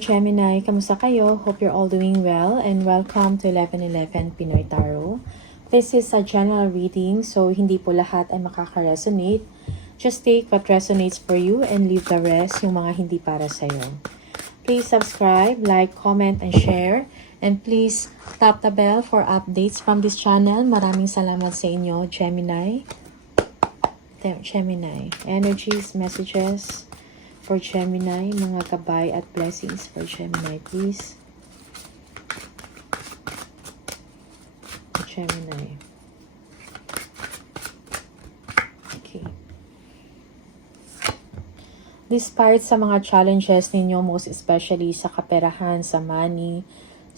Gemini, kamusta kayo? Hope you're all doing well and welcome to 1111 Pinoy Tarot. This is a general reading, so hindi po lahat ay makaka-resonate. Just take what resonates for you and leave the rest, yung mga hindi para sa'yo. Please subscribe, like, comment, and share. And please tap the bell for updates from this channel. Maraming salamat sa inyo, Gemini. Gemini. Energies, messages for Gemini, mga gabay at blessings for Gemini, please. Gemini. Okay. Despite sa mga challenges ninyo, most especially sa kaperahan, sa money,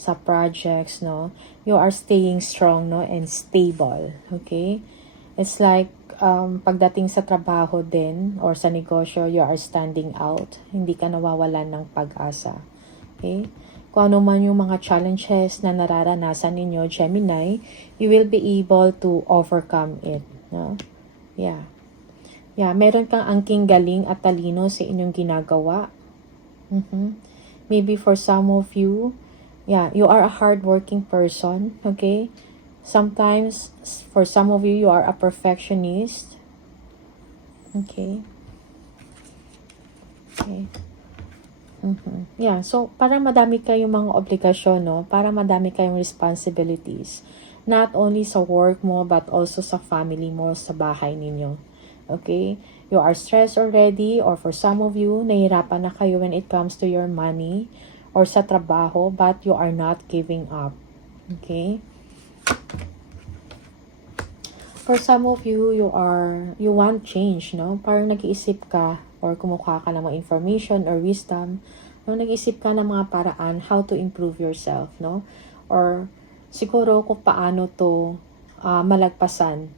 sa projects, no, you are staying strong, no, and stable. Okay? It's like pagdating sa trabaho din or sa negosyo, you are standing out. Hindi ka nawawalan ng pag-asa. Okay? Kung ano man yung mga challenges na nararanasan ninyo, Gemini, you will be able to overcome it. No? Yeah. Yeah, meron kang angking galing at talino sa inyong ginagawa. Maybe for some of you, yeah, you are a hardworking person. Okay? Sometimes, for some of you, you are a perfectionist. Okay. Okay. Yeah, so para madami kayong mga obligasyon, no? Para madami kayong responsibilities. Not only sa work mo, but also sa family mo, sa bahay ninyo. Okay? You are stressed already, or for some of you, nahihirapan na kayo when it comes to your money or sa trabaho, but you are not giving up. Okay? For some of you, you want change, no? Parang nag-iisip ka or kumukuha ka ng mga information or wisdom, no? Nag-iisip ka ng mga paraan how to improve yourself, no? Or siguro kung paano to malagpasan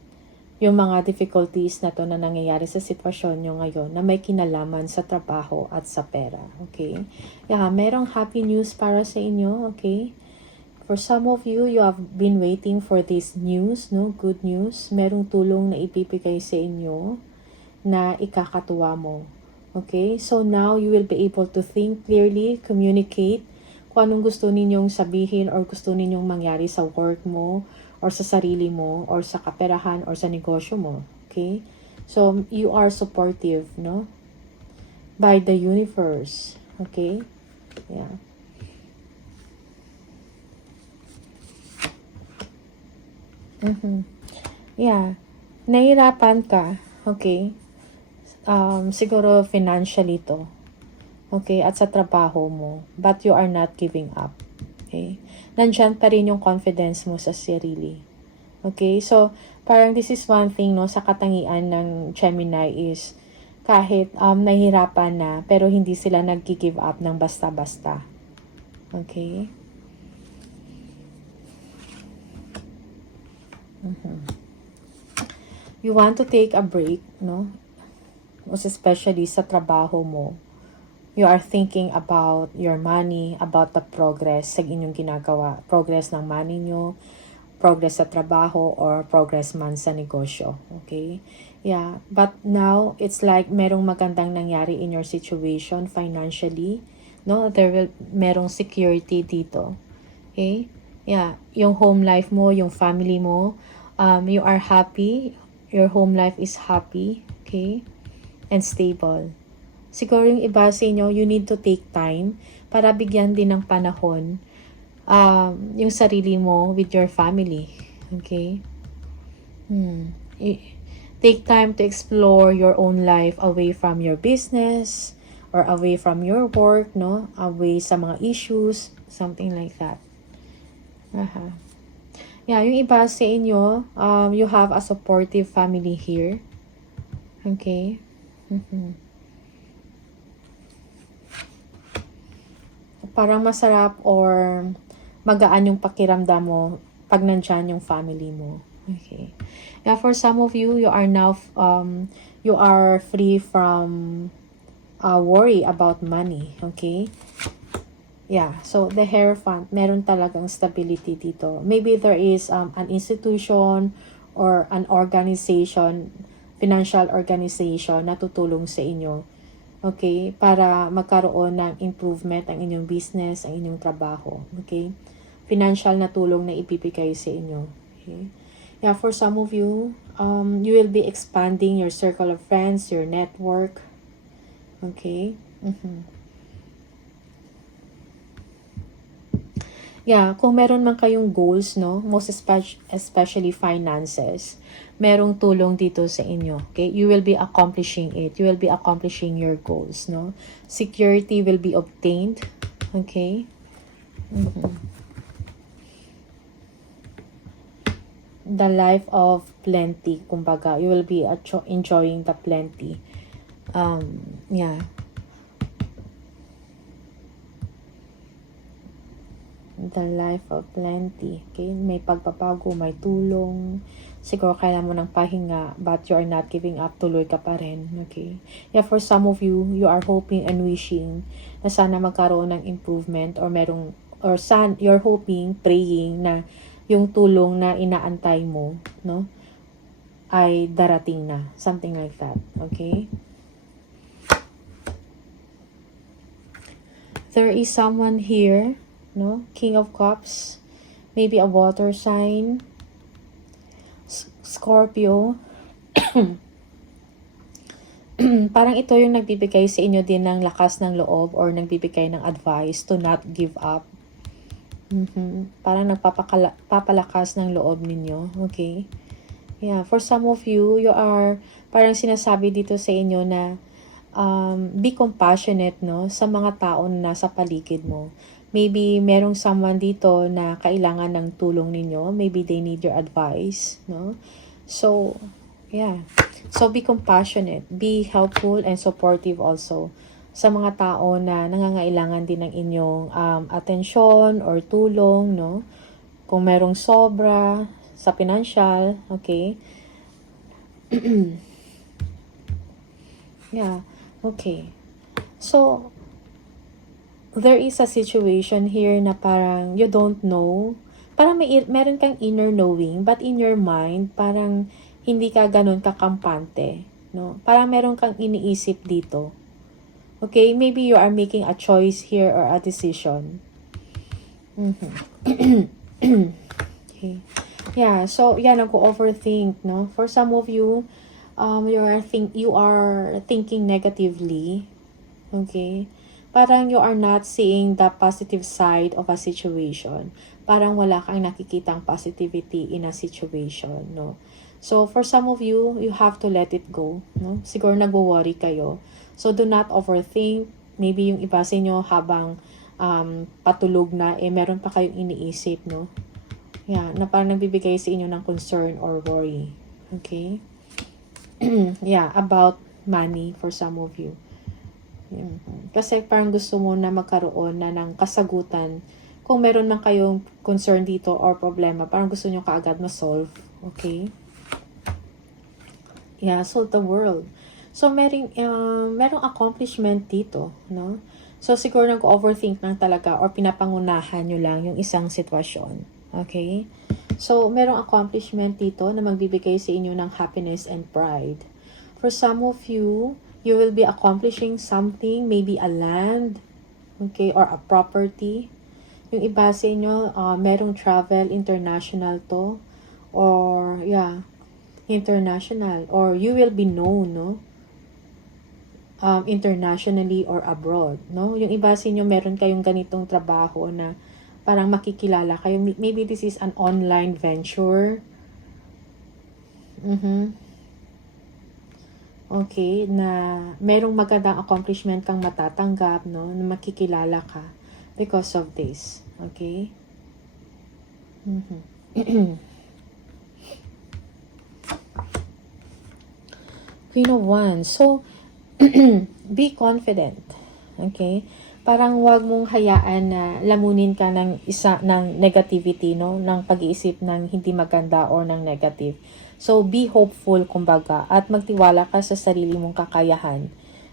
yung mga difficulties na to na nangyayari sa sitwasyon nyo ngayon na may kinalaman sa trabaho at sa pera, okay? Yeah, merong happy news para sa inyo, okay? For some of you, you have been waiting for this news, no? Good news. Merong tulong na ipipigay sa inyo na ikakatuwa mo. Okay? So now, you will be able to think clearly, communicate kung anong gusto ninyong sabihin or gusto ninyong mangyari sa work mo or sa sarili mo or sa kaperahan or sa negosyo mo. Okay? So, you are supportive, no? By the universe. Okay? Yeah. Yeah. Nahirapan ka, okay? Siguro financially to. Okay? At sa trabaho mo. But you are not giving up. Okay? Nandyan pa rin yung confidence mo sa sarili. Okay? So, parang this is one thing, no, sa katangian ng Gemini is kahit nahihirapan na, pero hindi sila nag-give up ng basta-basta. Okay? You want to take a break, no? Most especially sa trabaho mo. You are thinking about your money, about the progress sa inyong ginagawa. Progress ng money nyo, progress sa trabaho, or progress man sa negosyo. Okay? Yeah. But now, it's like merong magandang nangyari in your situation financially. No? Merong security dito. Okay? Yeah. Yung home life mo, yung family mo, you are happy. Your home life is happy, okay? And stable. Siguro yung iba sa inyo, you need to take time para bigyan din ng panahon yung sarili mo with your family, okay? Take time to explore your own life away from your business or away from your work, no? Away sa mga issues, something like that. Yeah, yung iba sa inyo, you have a supportive family here. Okay? Parang masarap or magaan yung pakiramdam mo pag nandyan yung family mo. Okay. Yeah, for some of you, you are now, you are free from worry about money. Okay? Yeah, so the Hierophant, meron talagang stability dito. Maybe there is an institution or an organization, financial organization na tutulong sa inyo Okay? Para magkaroon ng improvement ang inyong business, ang inyong trabaho. Okay? Financial na tulong na ibibigay sa inyo. Okay? Yeah, for some of you, you will be expanding your circle of friends, your network. Okay? Yeah, kung meron man kayong goals, no, most especially finances, merong tulong dito sa inyo. Okay? You will be accomplishing it. You will be accomplishing your goals, no? Security will be obtained. Okay? The life of plenty, kumbaga. You will be enjoying the plenty. Yeah. The life of plenty. Okay? May pagpapago, may tulong. Siguro kailangan mo ng pahinga, but you are not giving up. Tuloy ka pa rin. Okay? Yeah, for some of you, you are hoping and wishing na sana magkaroon ng improvement or you're hoping, praying na yung tulong na inaantay mo, no, ay darating na. Something like that. Okay? There is someone here, no? King of Cups. Maybe a water sign. Scorpio. Parang ito yung nagbibigay sa inyo din ng lakas ng loob or nagbibigay ng advice to not give up. Parang nagpapalakas ng loob ninyo. Okay? Yeah, for some of you, you are, parang sinasabi dito sa inyo na be compassionate, no, sa mga tao na nasa paligid mo. Maybe merong someone dito na kailangan ng tulong ninyo. Maybe they need your advice, no? So, yeah. So, be compassionate. Be helpful and supportive also sa mga tao na nangangailangan din ng inyong atensyon or tulong, no? Kung merong sobra sa financial, okay? Yeah, okay. So, there is a situation here na parang you don't know. Parang meron kang inner knowing, but in your mind, parang hindi ka ganun kakampante, no? Parang meron kang iniisip dito. Okay, maybe you are making a choice here or a decision. Okay. Yeah, so yeah, nag-overthink, no? For some of you, you are thinking negatively. Okay? Parang you are not seeing the positive side of a situation. Parang wala kang nakikitang positivity in a situation, no? So, for some of you, you have to let it go, no? Siguro nagwo-worry kayo. So, do not overthink. Maybe yung iba sa inyo habang patulog na, meron pa kayong iniisip, no? Yeah, na parang nagbibigay sa inyo ng concern or worry. Okay? Yeah, about money for some of you. Kasi parang gusto mo na magkaroon na ng kasagutan. Kung meron man kayong concern dito or problema, parang gusto nyo kaagad ma-solve. Okay? Yeah, solve the world. So, merong accomplishment dito, no? So, siguro nag-overthink lang talaga or pinapangunahan nyo lang yung isang sitwasyon. Okay? So, merong accomplishment dito na magbibigay sa inyo ng happiness and pride. For some of you, you will be accomplishing something, maybe a land, okay, or a property. Yung iba sa inyo, merong travel, international to, or, yeah, international, or you will be known, no? Internationally or abroad, no? Yung iba sa inyo, meron kayong ganitong trabaho na parang makikilala kayo. Maybe this is an online venture. Okay, na merong magandang accomplishment kang matatanggap, no? Na makikilala ka because of this. Okay? Queen of Wands. So, be confident. Okay? Parang wag mong hayaan na lamunin ka ng negativity, no? Ng pag-iisip ng hindi maganda or ng negative. So, be hopeful, kumbaga, at magtiwala ka sa sarili mong kakayahan.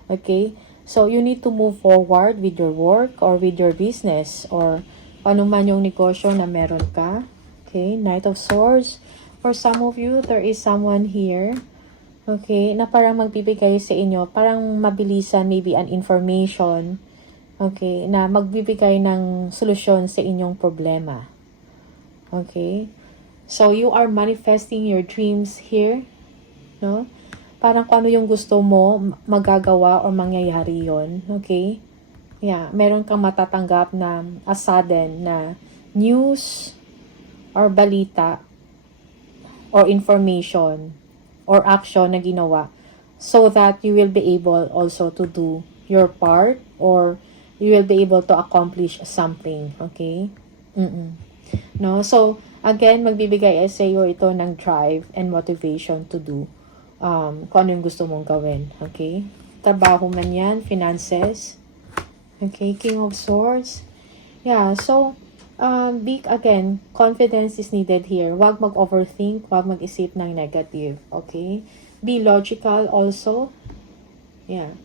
Okay? So, you need to move forward with your work or with your business or paano man yung negosyo na meron ka. Okay? Knight of Swords. For some of you, there is someone here Okay, na parang magbibigay sa inyo, parang mabilisan, maybe an information, okay, na magbibigay ng solusyon sa inyong problema. Okay? So, you are manifesting your dreams here, no? Parang kung ano yung gusto mo, magagawa or mangyayari yon. Okay? Yeah, meron kang matatanggap na a sudden na news or balita or information or action na ginawa so that you will be able also to do your part or you will be able to accomplish something. Okay? No? So, again, magbibigay sa iyo ito ng drive and motivation to do kung ano yung gusto mong gawin. Okay? Trabaho man yan, finances. Okay? King of Swords. Yeah, so, big, again, confidence is needed here. Huwag mag-overthink, huwag mag-isip ng negative. Okay? Be logical also. Yeah.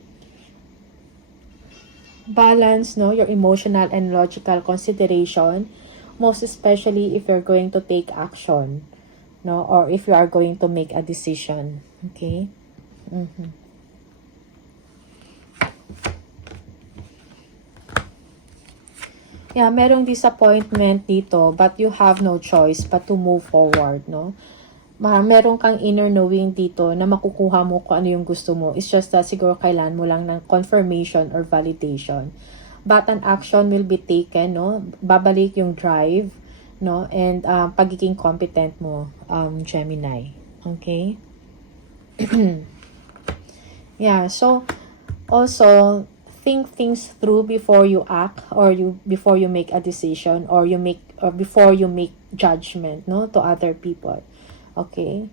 Balance, no, your emotional and logical consideration, most especially if you're going to take action, no, or if you are going to make a decision. Okay? Yeah, merong disappointment dito, but you have no choice but to move forward, no? Meron kang inner knowing dito na makukuha mo kung ano yung gusto mo. It's just that siguro kailangan mo lang ng confirmation or validation. But an action will be taken, no? Babalik yung drive, no? And pagiging competent mo, Gemini. Okay? Yeah, so also think things through before you act or before you make a decision or before you make judgment, no, to other people. Okay?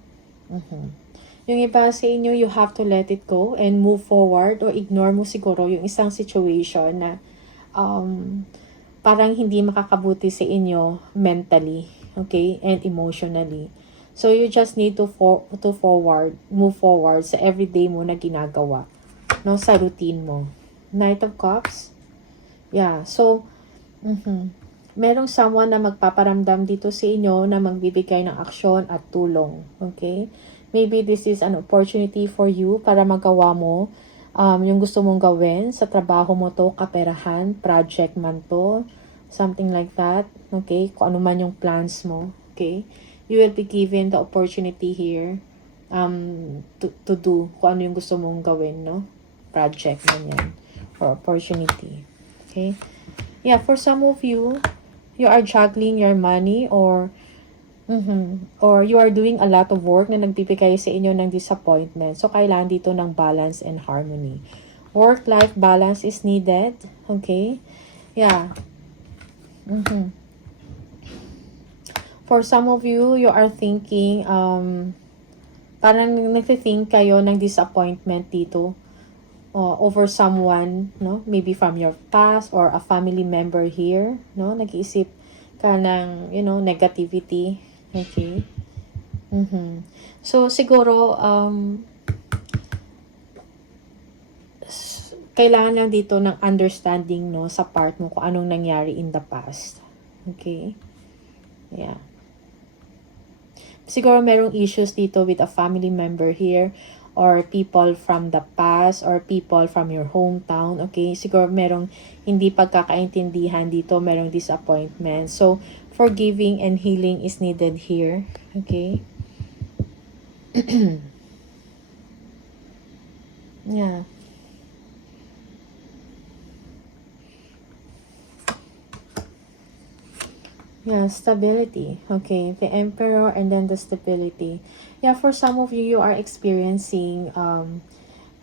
Yung iba sa inyo, you have to let it go and move forward or ignore mo siguro yung isang situation na parang hindi makakabuti sa inyo mentally, okay, and emotionally. So you just need to move forward sa everyday mo na ginagawa, no, sa routine mo. Knight of Cups. Yeah, so merong someone na magpaparamdam dito sa inyo na magbibigay ng aksyon at tulong. Okay? Maybe this is an opportunity for you para magawa mo yung gusto mong gawin sa trabaho mo to, kaperahan, project man to, something like that. Okay? Kung ano man yung plans mo. Okay? You will be given the opportunity here to do kung ano yung gusto mong gawin, no? Project man yan. Or opportunity. Okay? Yeah, for some of you, you are juggling your money or you are doing a lot of work na nagbibigay sa inyo ng disappointment. So, kailangan dito ng balance and harmony. Work-life balance is needed. Okay? Yeah. For some of you, you are thinking, parang nagtithink kayo ng disappointment dito over someone, no? Maybe from your past or a family member here, no? Nag-iisip ka ng, negativity. Okay? So, siguro, kailangan lang dito ng understanding, no, sa part mo kung anong nangyari in the past. Okay? Yeah. Siguro merong issues dito with a family member here or people from the past or people from your hometown. Okay? Siguro merong hindi pagkakaintindihan dito, merong disappointment. So, forgiving and healing is needed here. Okay? Yeah. Yeah, stability. Okay, the Emperor and then the stability. Yeah, for some of you, you are experiencing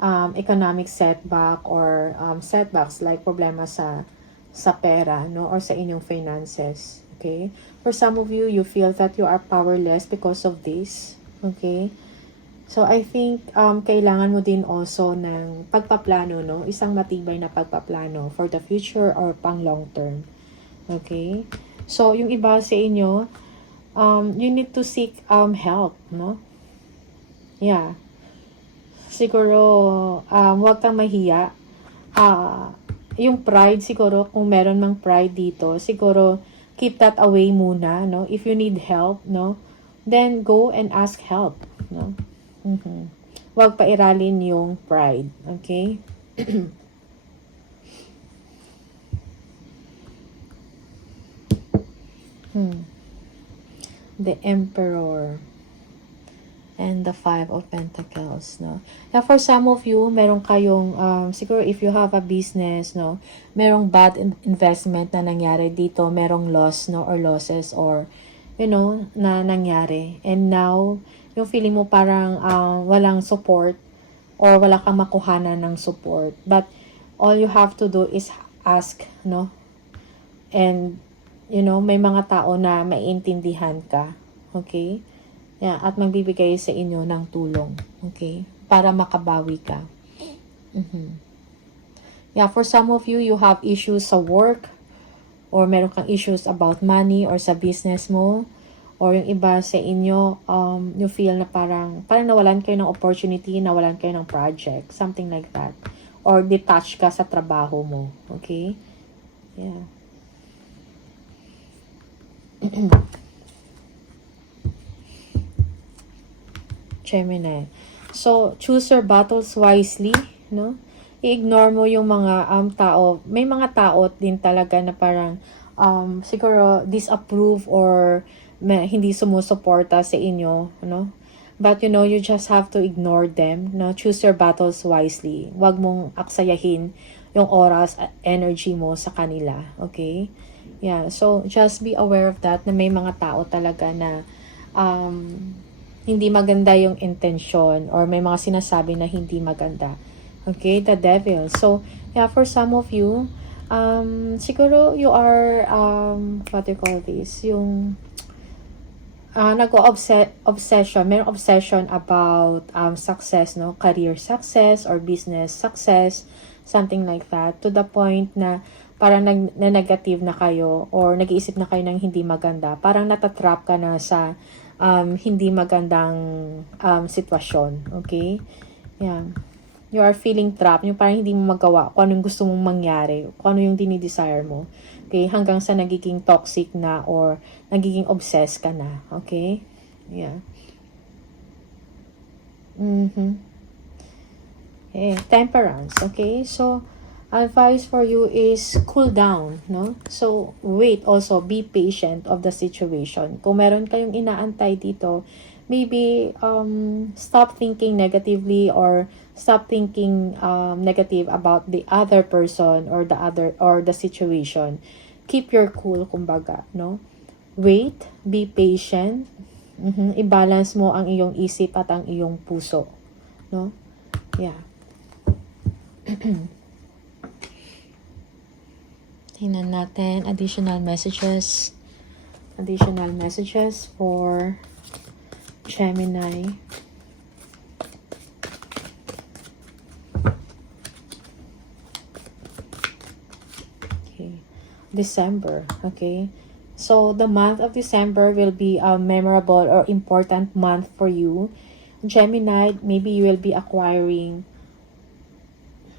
economic setback or setbacks like problema sa pera, no, or sa inyong finances. Okay? For some of you, you feel that you are powerless because of this. Okay? So, I think kailangan mo din also ng pagpaplano, no? Isang matibay na pagpaplano for the future or pang long term. Okay? So, yung iba sa inyo, you need to seek help, no? Yeah. Siguro, huwag kang mahiya. Yung pride, siguro, kung meron mang pride dito, siguro, keep that away muna, no? If you need help, no? Then, go and ask help, no? Huwag pairalin yung pride. Okay? The Emperor and the Five of Pentacles, no? Now, for some of you, meron kayong, siguro if you have a business, no, merong bad investment na nangyari dito, merong loss, no, or losses, or, you know, na nangyari. And now, yung feeling mo parang walang support, or wala kang makuhanan ng support. But, all you have to do is ask, no? And, you know, may mga tao na maiintindihan ka. Okay? Yeah, at magbibigay sa inyo ng tulong. Okay? Para makabawi ka. Yeah, for some of you, you have issues sa work, or meron kang issues about money, or sa business mo, or yung iba sa inyo, you feel na parang nawalan kayo ng opportunity, nawalan kayo ng project, something like that. Or detached ka sa trabaho mo. Okay? Yeah. Gemini. So, choose your battles wisely, no? I-ignore mo yung mga tao. May mga tao din talaga na parang siguro disapprove or hindi sumusuporta sa inyo, no? But you know, you just have to ignore them, no? Choose your battles wisely. Huwag mong aksayahin yung oras at energy mo sa kanila, okay? Yeah, so just be aware of that na may mga tao talaga na hindi maganda yung intention, or may mga sinasabi na hindi maganda. Okay, the Devil. So, yeah, for some of you, siguro you are, what do you call this? Yung, obsession, mayroong obsession about success, no? Career success or business success, something like that. To the point na parang negative na kayo, or nag-iisip na kayo ng hindi maganda. Parang natatrap ka na sa hindi magandang sitwasyon. Okay? Yeah. You are feeling trapped. Yung parang hindi mo magawa kung ano yung gusto mong mangyari. Kung ano yung dinidesire mo. Okay? Hanggang sa nagiging toxic na, or nagiging obsessed ka na. Okay? Yeah. Okay. Temperance. Okay? So, advice for you is cool down, no? So, wait also, be patient of the situation. Kung meron kayong inaantay dito, maybe stop thinking negatively, or stop thinking negative about the other person, or the situation. Keep your cool, kumbaga, no? Wait, be patient. I-balance mo ang iyong isip at ang iyong puso, no? Yeah. Tingnan natin additional messages for Gemini. Okay. December. Okay. So, the month of December will be a memorable or important month for you. Gemini, maybe you will be acquiring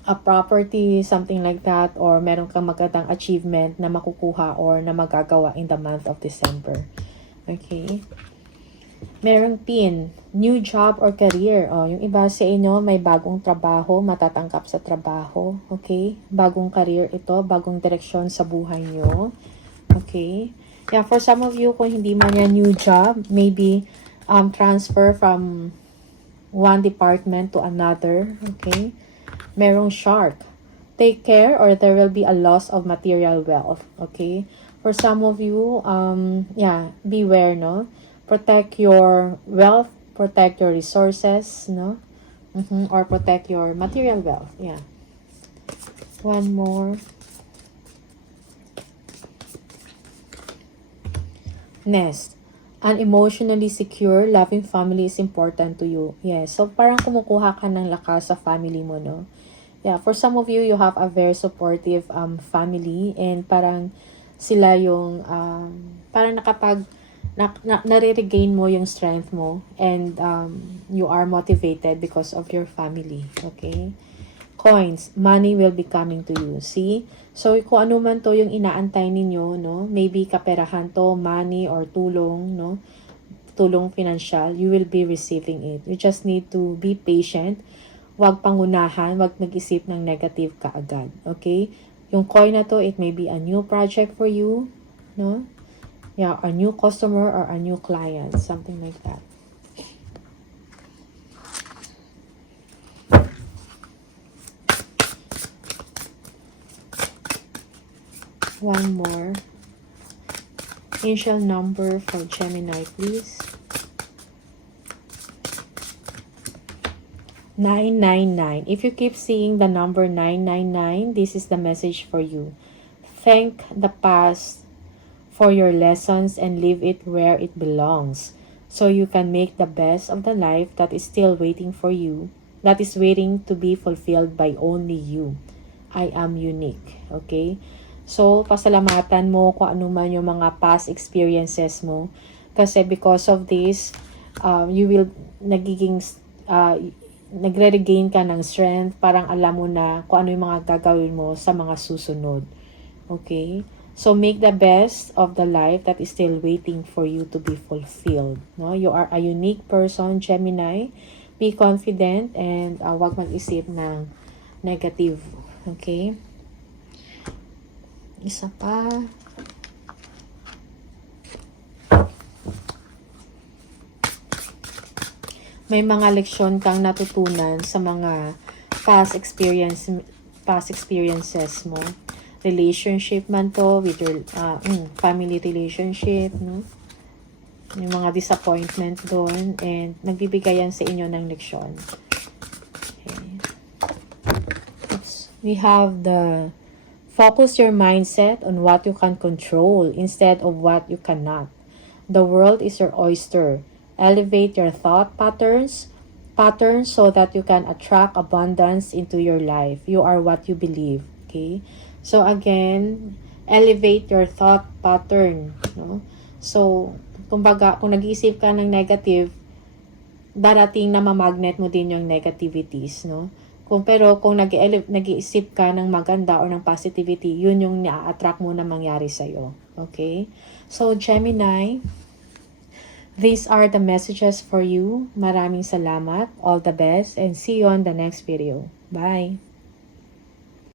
a property, something like that, or meron kang magandang achievement na makukuha or na magagawa in the month of December. Okay? Merong pin, new job or career. Yung iba sa inyo may bagong trabaho, matatangkap sa trabaho. Okay? Bagong career ito, bagong direksyon sa buhay nyo. Okay? Yeah, for some of you, kung hindi man yan new job, maybe transfer from one department to another. Okay? Merong shark. Take care, or there will be a loss of material wealth. Okay? For some of you, yeah, beware, no? Protect your wealth, protect your resources, no? Or protect your material wealth. Yeah. One more. Next. An emotionally secure, loving family is important to you. Yes. So, parang kumukuha ka ng lakas sa family mo, no? Yeah, for some of you, you have a very supportive family, and parang sila yung parang nare-regain mo yung strength mo, and you are motivated because of your family. Okay? Coins, money will be coming to you. See? So, kung ano man to yung inaantay ninyo, no? Maybe kaperahan to, money or tulong, no? tulong pinansyal, you will be receiving it. You just need to be patient. Huwag pangunahan, huwag mag-isip ng negative kaagad. Okay? Yung coin na to, it may be a new project for you, no? Yeah, a new customer or a new client, something like that. One more. Angel number for Gemini, please. 999. If you keep seeing the number 999, this is the message for you. Thank the past for your lessons and leave it where it belongs, so you can make the best of the life that is still waiting for you, that is waiting to be fulfilled by only you. I am unique. Okay? So, pasalamatan mo kung ano man yung mga past experiences mo. Kasi because of this, you will nagre-regain ka ng strength, parang alam mo na kung ano yung mga gagawin mo sa mga susunod. Okay? So, make the best of the life that is still waiting for you to be fulfilled. No? You are a unique person, Gemini. Be confident and huwag mag-isip ng negative. Okay? Isa pa. May mga leksyon kang natutunan sa mga past experiences mo. Relationship man to with your family relationship, no? Yung mga disappointment doon and nagbibigay yan sa inyo ng leksyon. Okay. We have the focus your mindset on what you can control instead of what you cannot. The world is your oyster. Elevate your thought patterns so that you can attract abundance into your life. You are what you believe. Okay? So again, elevate your thought pattern. No? So, kumbaga, kung nag-iisip ka ng negative, darating na mamagnet mo din yung negativities. No? Pero kung nag-iisip ka ng maganda or ng positivity, yun yung na-attract mo na mangyari sa'yo. Okay? So, Gemini, these are the messages for you. Maraming salamat. All the best and see you on the next video. Bye!